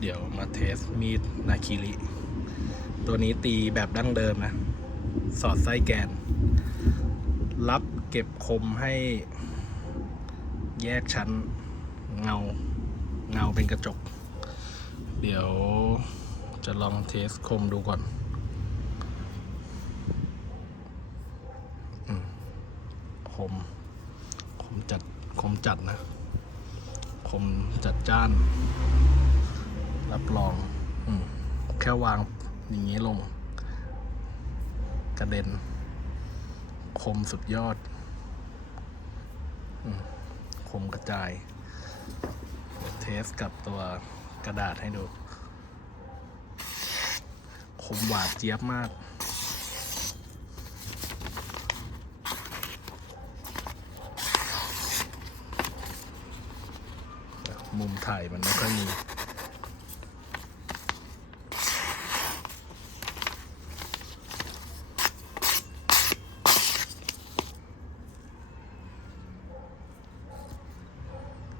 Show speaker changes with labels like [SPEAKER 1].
[SPEAKER 1] เดี๋ยวมาเทสมีดนาคิริ ตัวนี้ตีแบบดั้งเดิมนะ สอดไส้แกน รับเก็บคมให้ แยกชั้นเงา เงาเป็นกระจก เดี๋ยวจะลองเทสคมดูก่อนอคม คมจัด คมจัดนะ คมจัดจ้าน รับรองอแค่วางอย่างนี้ลง กระเด็น คมสุดยอดอคมกระจาย เทสกับตัวกระดาษให้ดู คมหวาดเจี๊ยบมากมุมถ่ายมันไม่ค่อยมี